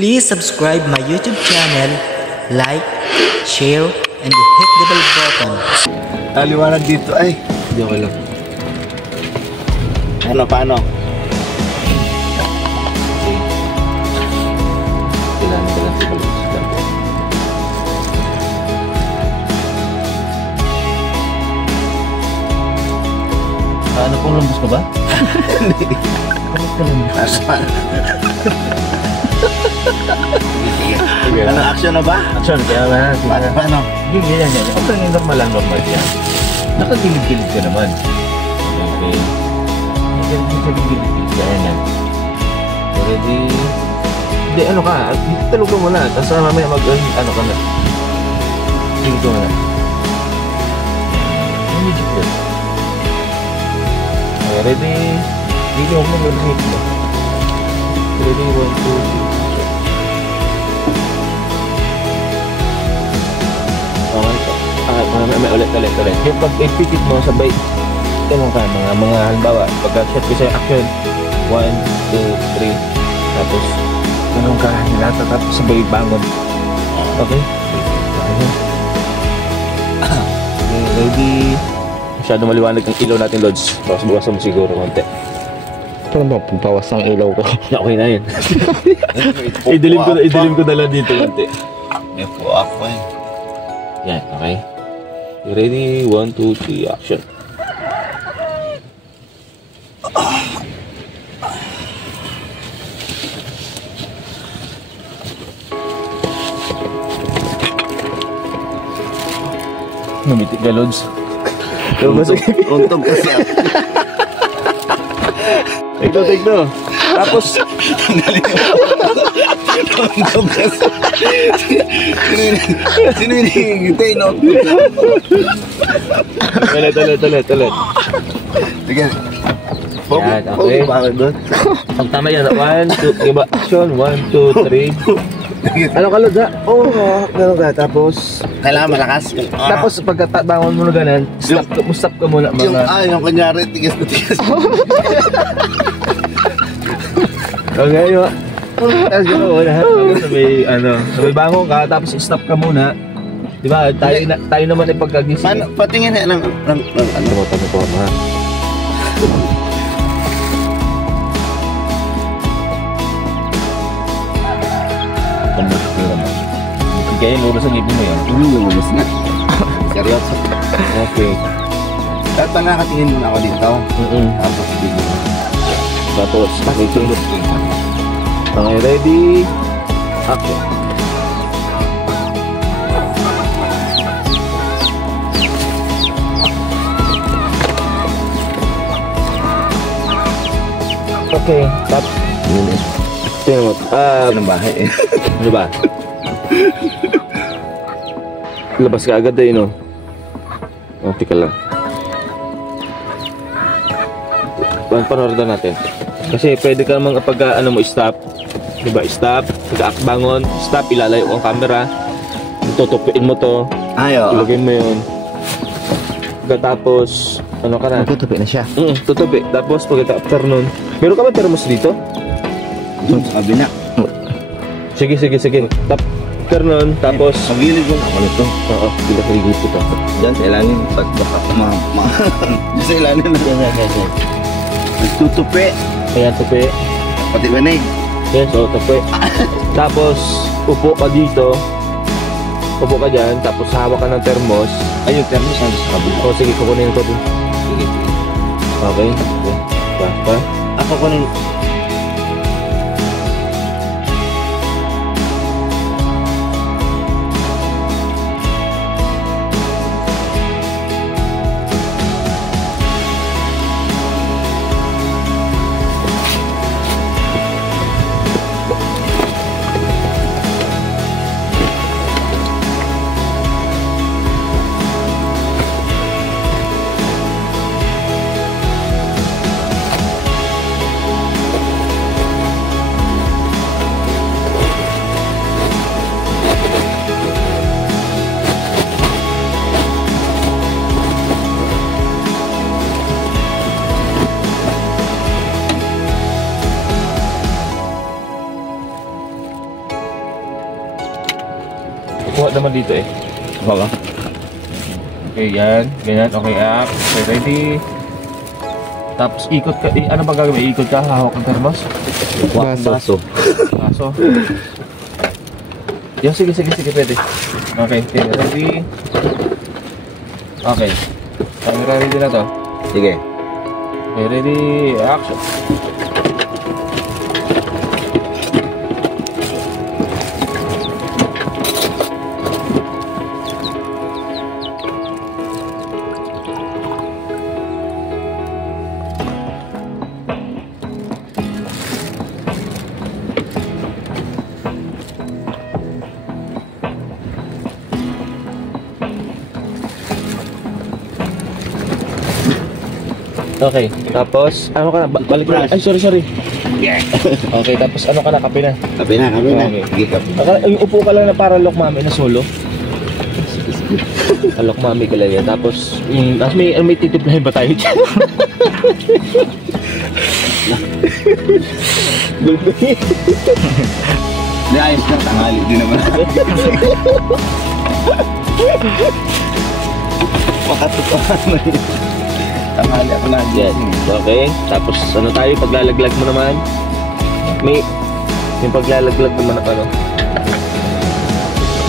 Please subscribe my YouTube channel, like, share, and hit the bell button. Liwanag dito ay. Hindi okay lang. Ano, paano? Kailangan ka lang sa kalabas. Ano pong lambos ka ba? Lambos ka lang. Asan? Ano, action na ba? Action, kaya ba? Paano? Hindi, yan. Okay, normal lang, normal yan. Nakagilid-gilid ka naman. Okay. Nakagilid-gilid ka yan. Already. Hindi, ano ka? Talog ka muna. Tapos mamaya ano ka na. Tingin ko na. Medyo good. Okay, ready? Hindi ako mag-hit mo. Ready, 1, 2, 3. Okay, may ulit. Yung pag-ipikit mo, sabay, ganun ka, mga halimbawa, pagka-shot ko sa'yo, action, 1, 2, 3, tapos, ganun ka, hilata, tapos sabay bangon. Okay? Okay, ready? Masyado maliwanag ang ilaw natin, Lods. Bawas-bawasan mo siguro, konti. Parang ba, pagbawas ang ilaw ko. Okay na yun. Idilim ko na lang dito, konti. May po ako eh. Yan, okay. You ready? 1, 2, 3, action. Namitik ka, Lods. Untog kasi ako. Take to. Tapos, Untog kasi. Sino yung hingitay, no? Talit. Sige. Yan, okay. Bakit doon? Pag tama yan, 1, 2, iba, action, 1, 2, 3. Ano ka, Lods, ha? Oo, gano'n ka. Tapos, Kailangan malakas. tapos pagkabangon mo na ganun, stop ka muna mga... Yung kunyari, tigas na tigas. Okay, yun. Tapos gano'n, sabay bangon ka, tapos stop ka muna. Diba, tayo naman ay pagkagising. Paano, patingin na ng ano? Ano po, ha? Kaya yung lubas ang ngipin mo yan. Lumabas na. Seryoso. Okay. Dapat nakatingin muna ako dito. Tapos bigyan mo. Tapos, okay, ready? Okay. Okay, tap. Tingnan mo. Anong bahay eh? Ano ba? Labas ka agad eh, no? Oh, tika lang. Panoorin natin. Kasi pwede ka naman kapag ano mo, stop. Diba, stop. Pagka-bangon, stop, ilalayo ang camera. Tutupiin mo to. Ayo. Ilagay mo yun. Pagkatapos, ano ka na? Tutupi na siya. Tutupi. Tapos pagka-after nun, meron ka ba thermos dito? Doon sa kabina. Sige. After nun, tapos... Pagilid mo. Ako nito. Oo, pinakaligot ko to. Diyan sa ilalim. Pag baka diyan sa ilalim na. Yan. Nagtutupi. Ayan, tupi. Pati banig. Yes, tupi. Tapos, upo ka dito. Upo ka dyan, tapos hawak ka ng thermos. Ay, yung thermos nandun sa kabila. O, sige, kukunin ko din. Sige. Okay. Pa. Ako kunin. kukuha naman dito eh. Baba. Okay, yan. Ganyan. Okay, up. Okay, ready. Tapos ikot ka. Ano ba gagawin? Ikot ka, hawak ng termos? Baso. Baso. Yo, sige, pwede. Okay, ready. Okay. Camera ready na to. Sige. Okay, ready. Action. Okay, tapos ano ka na? Balik na. Ay, sorry. Yeah. Okay, tapos ano ka na? Kape na. Kape na. Okay. Sige, kape. Upo ka lang na para lock mami na solo. Lock mami ka lang yan. Tapos, tapos may titiplahin ba tayo dyan? Bulbuli. Hindi, ayos na. Tanghali din naman. Makatutuhan mo yun. Tanghali ako na Yan. Okay, tapos ano tayo? Paglalaglag mo naman. Yung paglalaglag naman ng ano.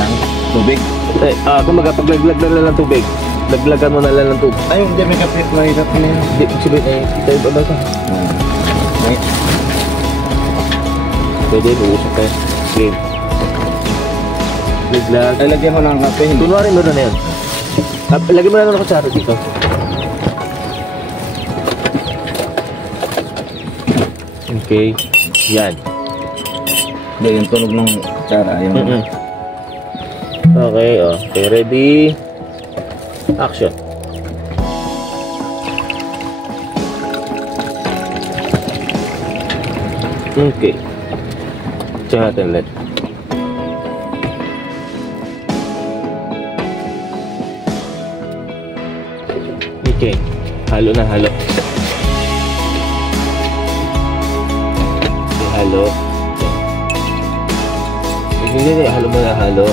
ng tubig. Kumaga paglaglag na lang ng tubig. Laglagan mo na lang ng tubig. Ay, hindi may kapit na hirap na yun. Hindi, sabihin tayo ba ba? Ay, Pwede, uusap tayo. Game. Laglag. ay, lagyan ko ng kape. Hindi. Kunwari mo na yan. Lagyan mo na ng kutsara dito. Okay. Yan. Hindi, yung tunog ng kutsara. Yung... Okay, okay, ready. Action. Okay. Check natin ulit. Okay. Halo na, halo. Okay, halo. Hindi, halo mo na, halo.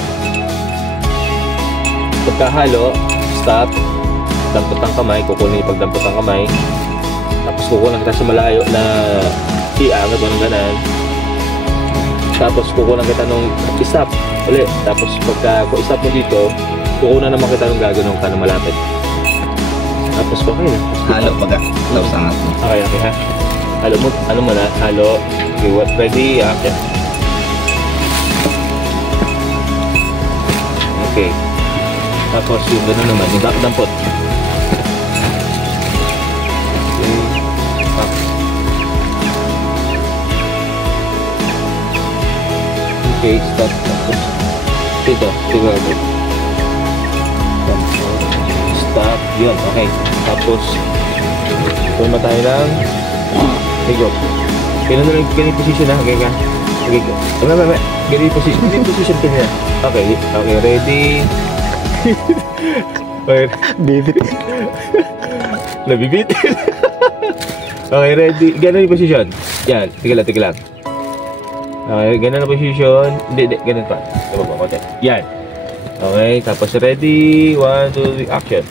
Pagkahalo, stop. Dampot ang kamay, kukunin yung pagdampot ang kamay. Tapos kukunan kita sa malayo na iangat o ng ganan. Tapos kukunan kita nung stop ulit. Tapos pagka stop mo dito, kukunan naman kita nung gaganong ka na malapit. Tapos okay na. Halo baga. Tapos angat mo. Okay, okay ha. Halo mo, ano mo na, halo. Okay, what, ready, action. Okay. Tapos yung gano'n naman, yung dampot. Okay, stop. Tapos dito, agad. Stop, yun, okay. Tapos puma tayo lang. Okay, go. Ganyan position na, okay ka. Okay, go. Ganyan position ka niya. Okay, okay, ready. Okay, bibit. Nabibit. Okay, ready. Ganun yung position. Yan, tigil lang. Okay, ganun ang position. Hindi, ganun pa. Okay, yan. Okay, tapos ready. 1, 2, 3, action.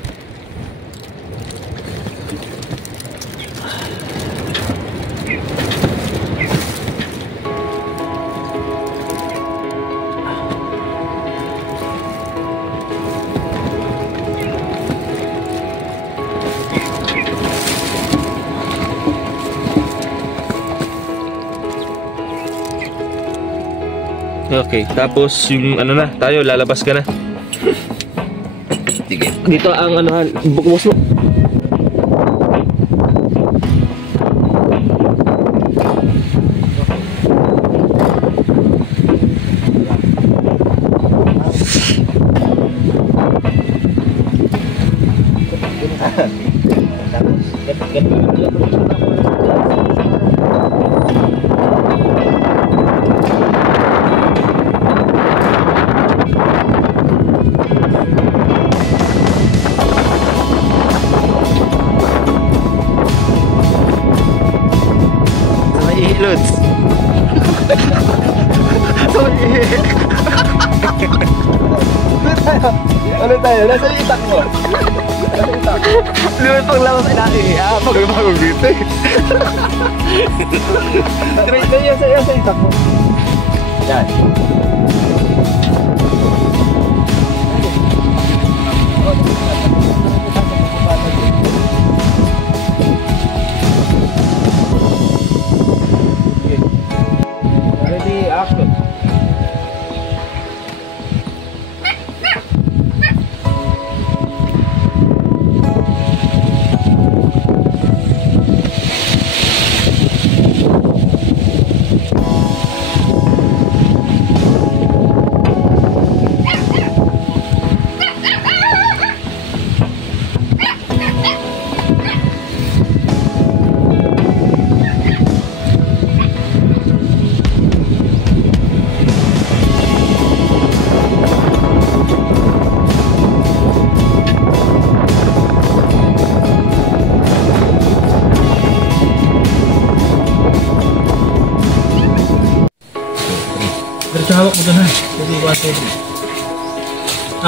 Okay, tapos yung ano na, tayo lalabas ka na. Sige. Dito ang anuhan, bukmos mo. Lods. So, Ulit tayo. Nasa yung itak mo. Nasa yung itak. Lumipang lang sa inaki. Pag-bagong dito eh. Yan sa itak mo. Yan. Ready, action. Diretso hawak mo doon ha. Sige, 1, 2, 3.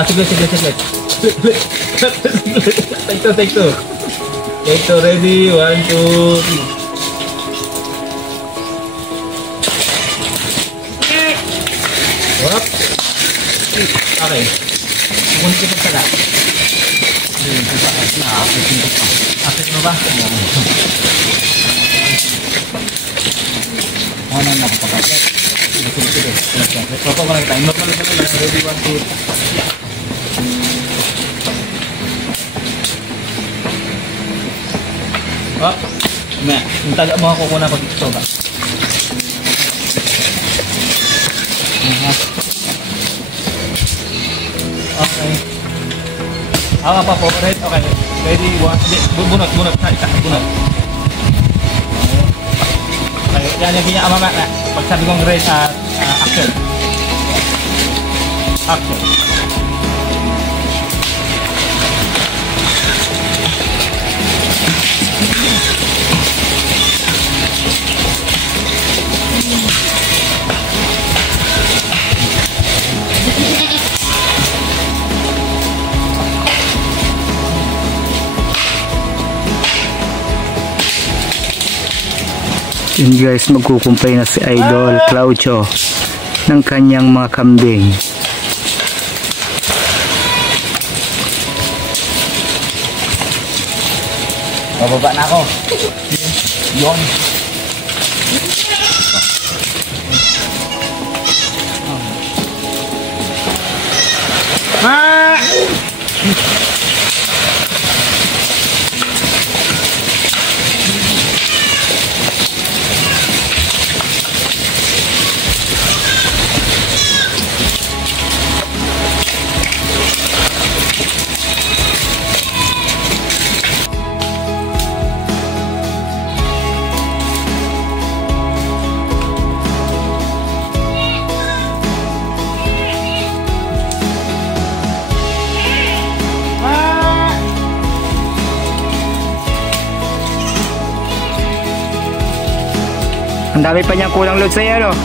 Sige. Take two. Take two, ready? 1, 2, 3. Hop. Okay. Kukunin ko pag sala. Akit mo ba? Ano na kapagkat? Sige. Papa ko lang tayo. Normal lang. Ready, 1, 2. Oh, yung taga mo ako kuna pag soba. Okay. Awa pa po, right? Okay. Ready, 1. Bunot. Bunot. Okay, yan yung pinaka-mama na. Pag sabi kong ready, action. Action. Yun guys, magkukumpay na si Idol Claudio ng kanyang mga kambing. Bababa na ako. Yun. Ang dami pa niyang kulang load sa'yo, no?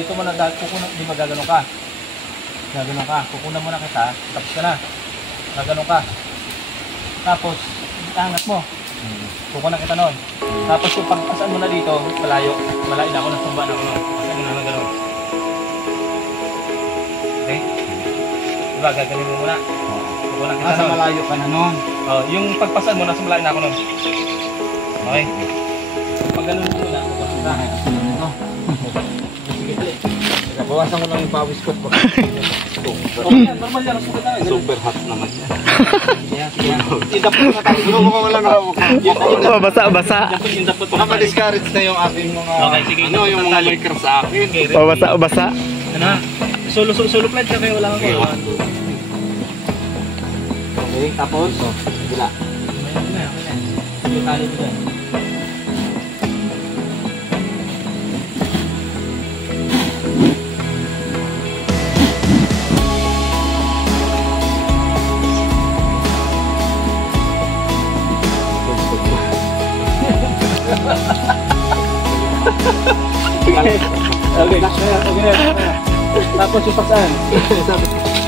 Dito mo na kukunan, di ba gaganon ka? Gaganon ka, kukunan mo na kita, tapos ka na. Gaganon ka. Tapos, itangat mo. Kukunan kita noon. Tapos yung pagpasaan mo na dito, malayo. Malayo na ako, nasumba na ako noon. Pasaan mo na gano'n. Okay? Diba, gaganin mo muna. Kukunan kita noon. Malayo ka na noon. Oh, yung pagpasan mo, nasa malayo na ako nun. Okay. Pag ganun mo muna, pagpasan na. Sige, sige. Bawasan ko lang yung pawis ko. Okay yan, normal yan. Sugat na. Super hot naman yan. Sige. Indapot na tayo. Ano mo wala na ako? Basa. Indapot Baka ma-discourage na yung aking mga... Okay, sige. Ano yung mga maker sa akin. Basa. Ano ha? Solo flight ka kayo, wala kang kailangan. Okay, tapos? Bila. Okay na. Sige, tali mo dyan. Okay na. Tapos yung paksaan.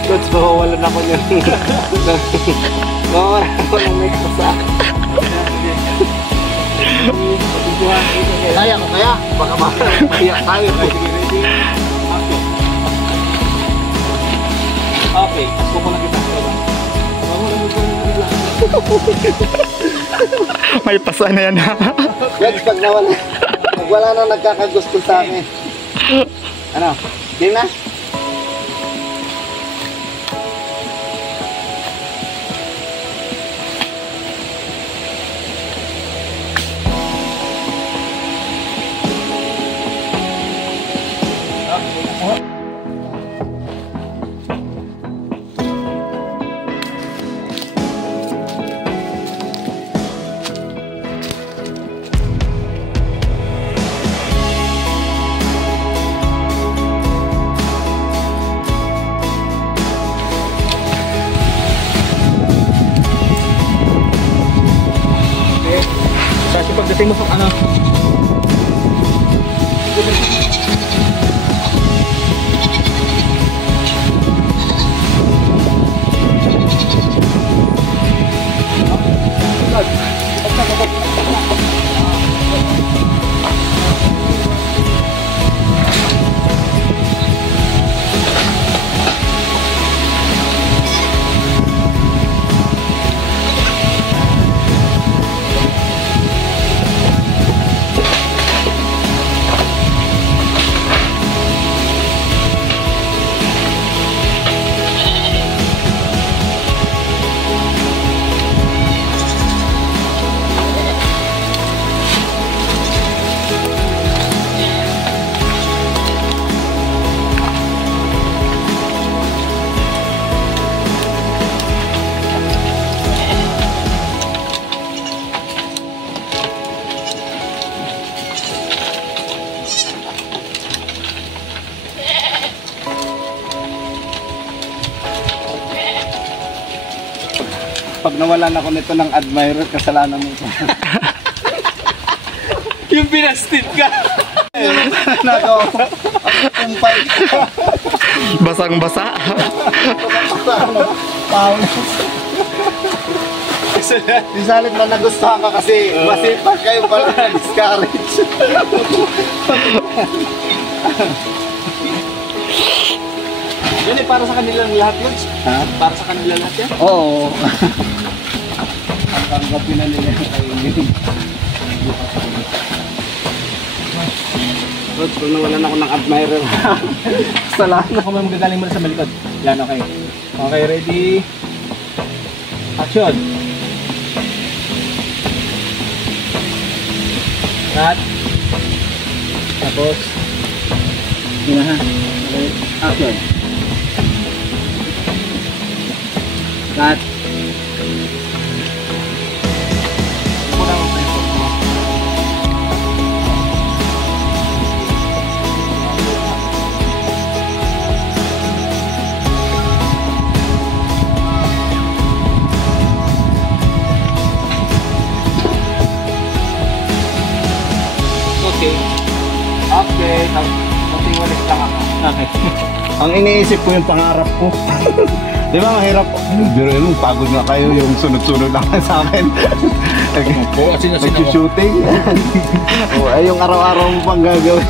Coach, mawawalan ako niyan. Mawawalan ako ng maker sa akin. Kaya ko kaya? Baka mahiya tayo. Okay, kuko na kita. May pasa na yan ha. Coach, pag wala na nagkakagusto sa akin. Ano? Game na? Kasi pagdating mo sa ano, Pag nawalan ako nito ng admirer, kasalanan mo ito. yung binastid ka. Nagawa ko. Kumpay. Basang-basa. Isalit na nagustuhan ka kasi masipag kayo pala na-discourage. Yan eh, para sa kanilang lahat yun. Ha? Para sa kanila lahat yan. Oo. Ang tanggapin na nila kayo. Coach, kung nawalan ako ng admirer, kasalanan. Ako may magagaling mo na sa malikod. Yan, okay. Okay, ready? Action! Cut. Tapos, Yun na ha. Okay. Action. Cut. okay. Okay. Konting ulit lang ako. Okay. Ang iniisip ko yung pangarap ko. Di ba mahirap? Pero yun, pagod nga kayo yung sunod-sunod lang sa akin. Nag-shooting. Ay, yung araw-araw mo pang gagawin.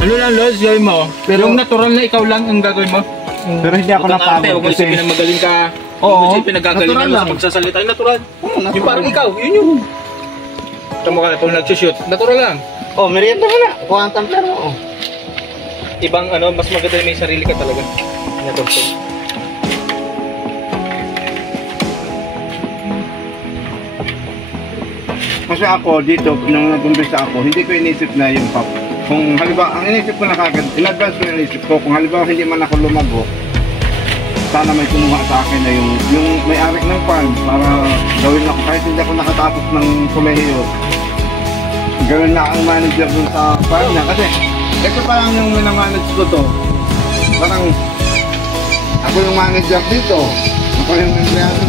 Ano lang, Lods, gawin mo. Pero yung natural na ikaw lang ang gagawin mo. Pero hindi ako napagod kasi... Huwag mo isipin na magaling ka. Oo, Yung pinagagalingan natural mo sa lang. pagsasalita. Yung natural. Oo, natural. Yung parang ikaw, yun yung. Tama ka na pag nagsushoot. Natural lang. Oh, merienda mo na. Kuha ang tumbler mo. Oh. Ibang ano, mas maganda may sarili ka talaga. Natural. Kasi ako dito, nung nag-umpisa ako, hindi ko inisip na yung pop. Kung halimbawa, ang inisip ko na kagad, in advance ko inisip ko, kung halimbawa hindi man ako lumago, sana may kumuha sa akin na yung may-ari ng farm para gawin ako. Kahit hindi ako nakatapos ng kolehiyo, gawin na ang manager dun sa farm niya. Kasi ito pa lang yung minamanage ko to. Parang ako yung manager dito. Ako yung empleyado.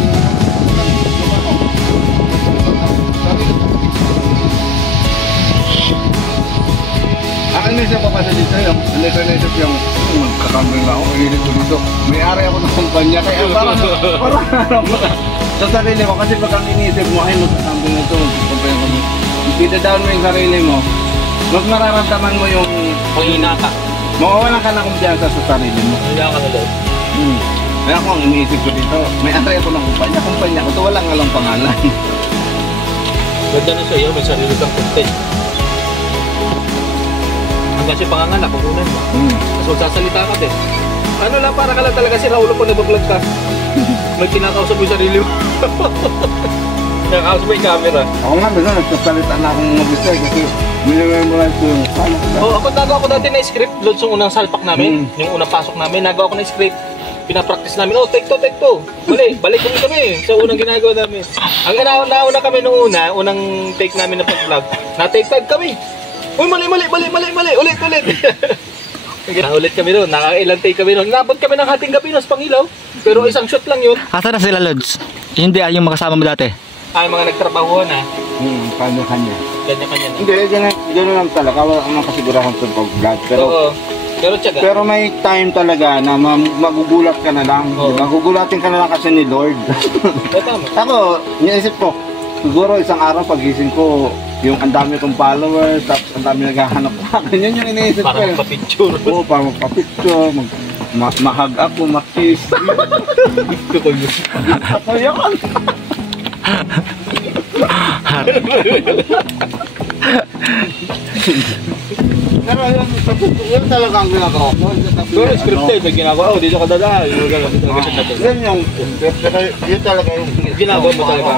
Ang inisip ko kasi dito yung inisip yung magkakambing ako, inisip ko dito. May-ari ako ng kumpanya kaya parang sa sarili ko kasi pag ang inisip mo ay magkakambing na ito, magkukumpanya ko. Ipita-down mo yung sarili mo, mas mararamdaman mo yung Pangina ka. mawawalan ka ng kumpiyansa sa sarili mo. Pangina ka na loob. Kaya ako ang iniisip ko dito, may-ari ako ng kumpanya ko, ito walang alang pangalan. Ganda na sa'yo, may sarili kang content. Kasi panganganak, kukunan mo. Tapos magsasalita ka din. Ano lang, para ka lang talaga si Raulo kung nag-vlog ka. May kinakausap mo yung sarili mo. Kinakausap mo yung camera. Ako nga, basta nagsasalita na akong mag-isa kasi minimemorize ko yung paano ko. Oo, ako nagawa ko dati na script. Loads yung unang salpak namin. Yung unang pasok namin, nagawa ko na script. Pinapractice namin, oh, take to. Mali, balik kami sa unang ginagawa namin. Ang nauna kami nung unang take namin na pag-vlog. Na-take 5 kami. Uy, mali. Ulit. Ulit kami doon. Nakailang take kami doon. Nabot kami ng hating gabi ng Pangilaw. Pero isang shot lang yun. Asa na sila, Lods? Hindi yung makasama mo dati. Ay, mga nagtrabaho na. Kanya-kanya. Kanya-kanya na. Hindi, gano'n lang talaga. Wala akong kasigurahan sa pag-vlog. Oo. Pero tiyaga. Pero may time talaga na magugulat ka na lang. Oo. Magugulatin ka na lang kasi ni Lord. Tama. Ako, iniisip ko, siguro isang araw pagising ko, yung ang dami kong followers, tapos ang dami naghahanap sa akin. Yun yung iniisip ko. Para magpa-picture. Oo, para magpa-picture, mahag ako, makiss. Ako yun. Pero yun talaga ang ginagawa ko. Pero scripted na ginagawa. Oh, dito ka dadaan. Yun yung, yun talaga yung Ginagawa mo talaga.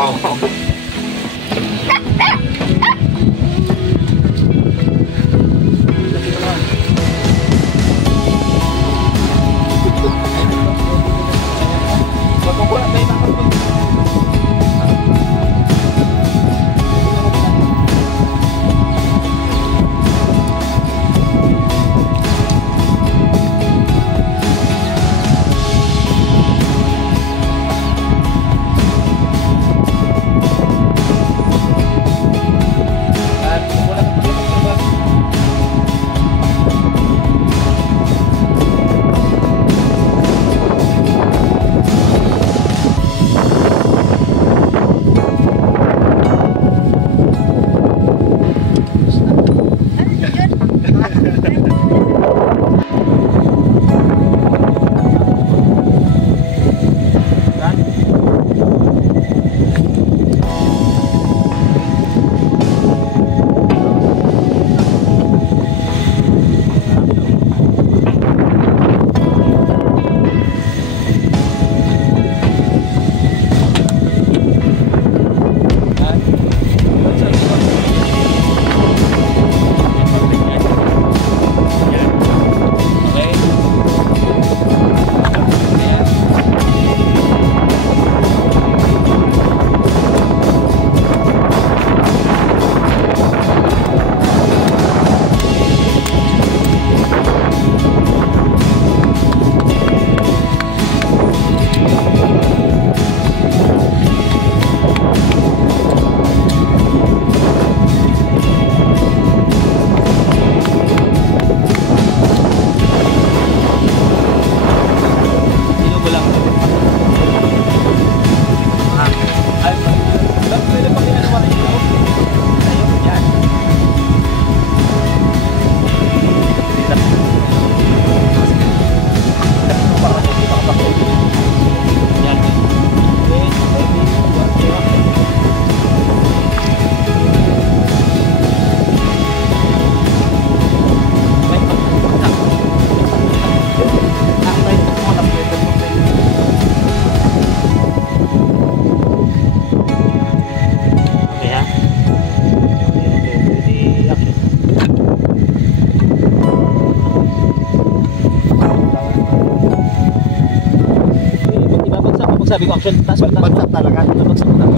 sabi ko action, taas mo. Bagsak talaga. Bagsak mo talaga.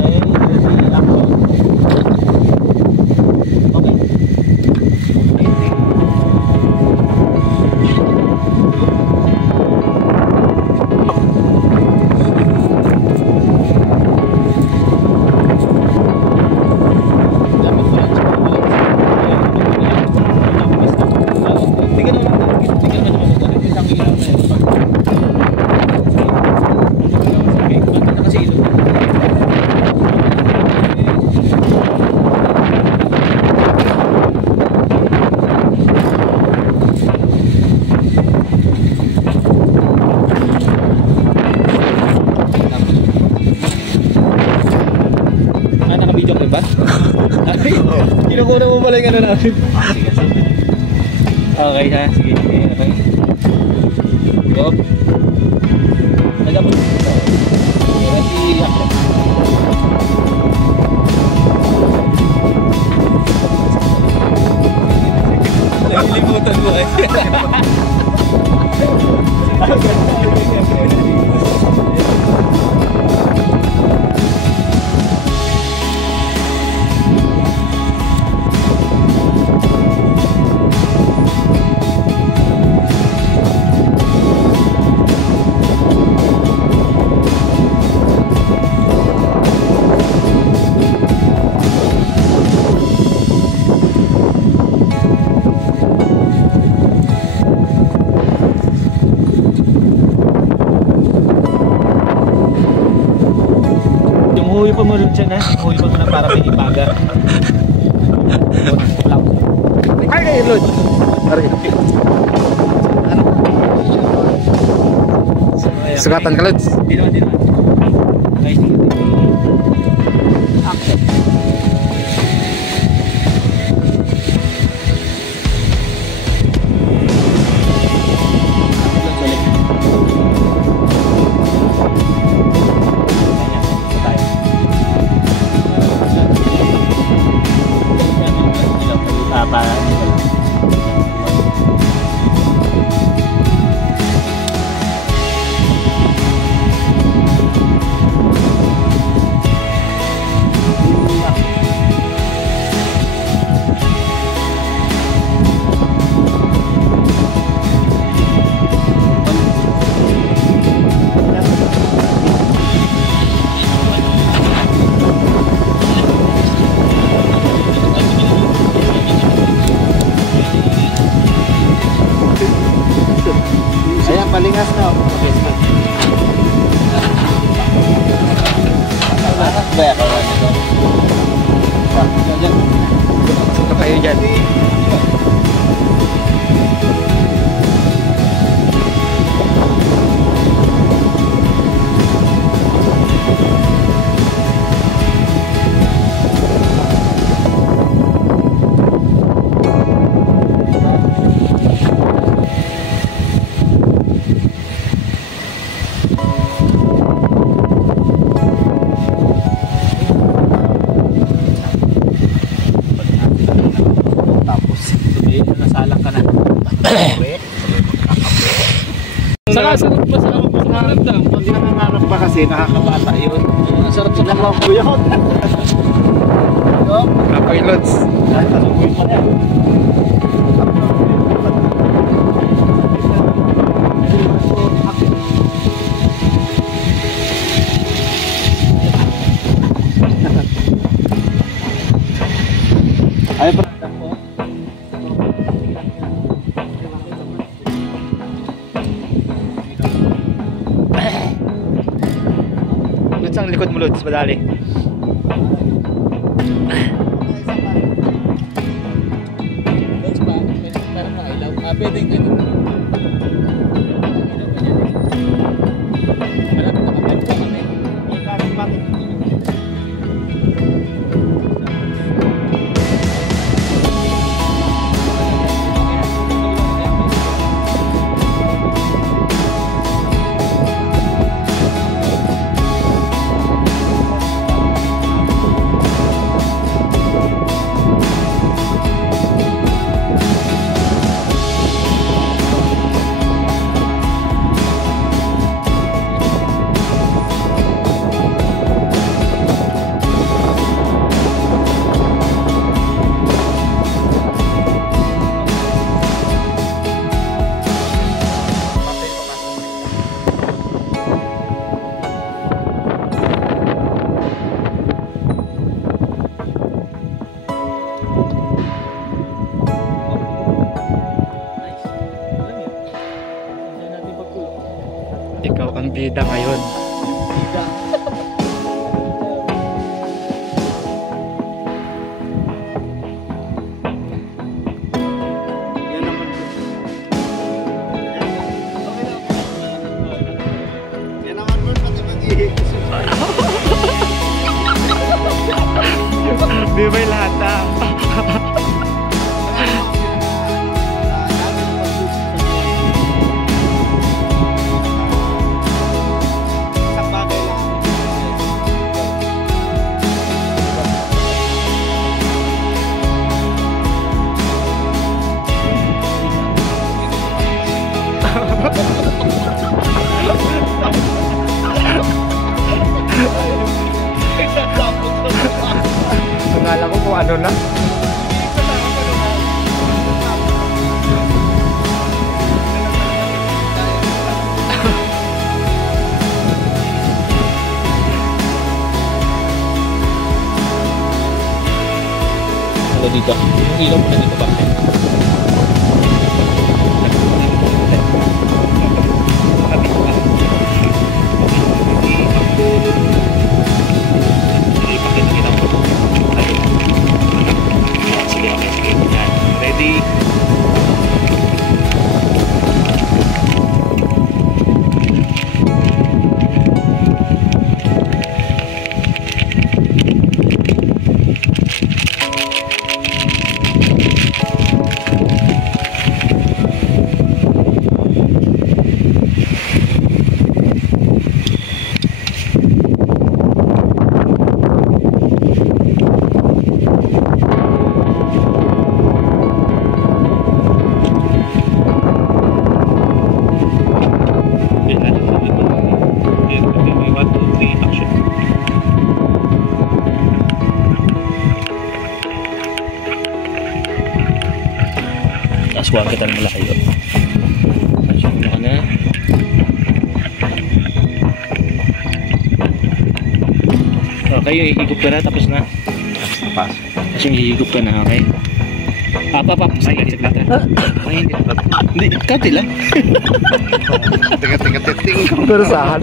Ay, ready, action. Okay. Naka-video ka ba? Kinukuha mo pala yung ano namin. Sige, sige. Okay ha, sige, sige, okay. Yup. Nagapot. Ready, action. Limutan mo eh. Huwi pa mo rin dyan ha. Huwi pa mo na para may ibaga. Ay, kayo, Lord. Sugatan ka, Lods. Di naman, di naman. Okay, sige. Action. Ayan, palingas na. Okay, sige. Baya ka lang ito. Ito kayo dyan. Nasalang ka na. Sarap pa sa ramdam. Pag nangangarap pa kasi, nakakabata yun. Sarap sa Alam mo ko yun. Kapay, Lods. Ay, Lods ang likod mo, Lods, madali. Pwedeng ganun. Di ba yung lahat na? Akala ko kung ano lang. Ano dito? Yung ilaw mo na dito ba? Ready? Aswang kita ng malayo. Action mo ka na. Okay, ihigop ka na, tapos na. Pas. Kasi ihigop ka na, okay? Pap, saglit. Ay, hindi pa. Hindi, kati lang. Teka, testing ko. Perusahan.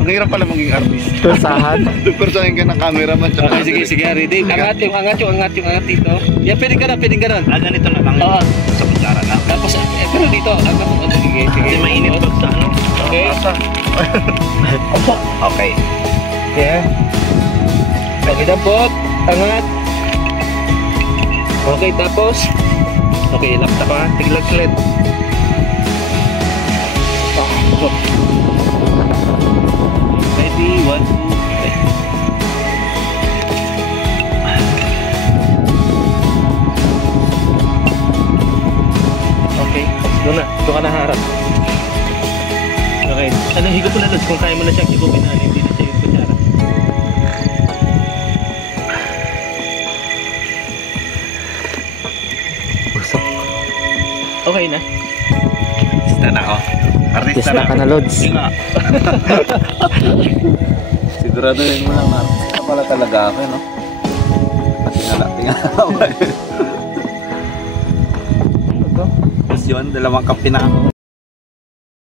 Ang hirap pala maging artist. Perusahan. Persahin ka ng cameraman. Okay, sige, ready. Angat dito. Yan, pwedeng ganon. Ganito na lang. Oo. Sa kutsara na. Tapos, pero dito, sige. Kasi mainit pag sa ano. Okay. Okay. Yeah. Okay, dapat. Angat. Okay, tapos. Okay, laptop ha. Tiglag-tiglag. Ready, 1, 2, 3. Okay, doon ka na harap. Okay, ano, higop mo na doon. Kung kaya mo na siyang higupin na, hindi na siya yung kutsara. Okay na. Artista na ako. Artista na. Ka na, Lods. Siguraduhin mo lang na artista pala talaga ako, no? Tingala. Tapos yun, 2 kape na ako.